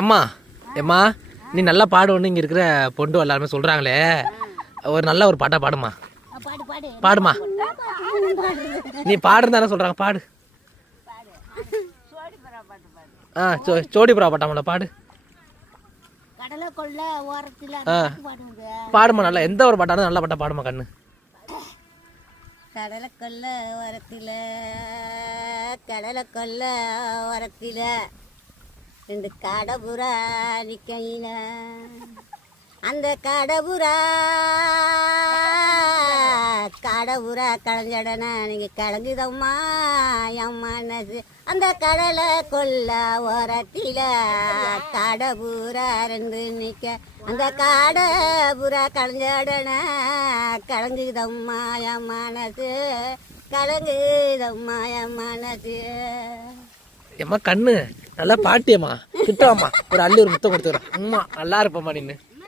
எம்மா எம்மா நீ நல்லா பாடுவோன்னு இங்கே இருக்கிற பொண்டு எல்லாருமே சொல்கிறாங்களே, ஒரு நல்ல ஒரு பாட்டா பாடுமா. பாடுமா, நீ பாடுன்னு தானே சொல்கிறாங்க, பாடு. சோடிபுரா பாட்டாமல பாடு. பாடுமா நல்லா, எந்த ஒரு பாட்டாலும் நல்ல பாட்டா பாடுமா கண்ணு. கடலை கொல்ல ஓரத்தில், கடலை கொல்ல ஓரத்தில் ரெண்டு கடவுரா நிற்கையில, அந்த கடவுரா களைஞ்சடனா நீங்கள் கலங்குதம்மா என் மனசு. அந்த கடலை கொல்ல ஓரத்தில் கடவுரா ரெண்டு நிற்க, அந்த கடவுரா களைஞ்சடனா கலங்குதம்மா என் மனசு, கலங்குதம்மா என் மனசு. ஏம்மா கண்ணு நல்லா பாட்டியம்மா, திட்டவாம்மா, ஒரு அள்ளி ஒரு முத்தம் கொடுத்துக்கிறேன். அம்மா நல்லா இருப்பம்மா நின்று.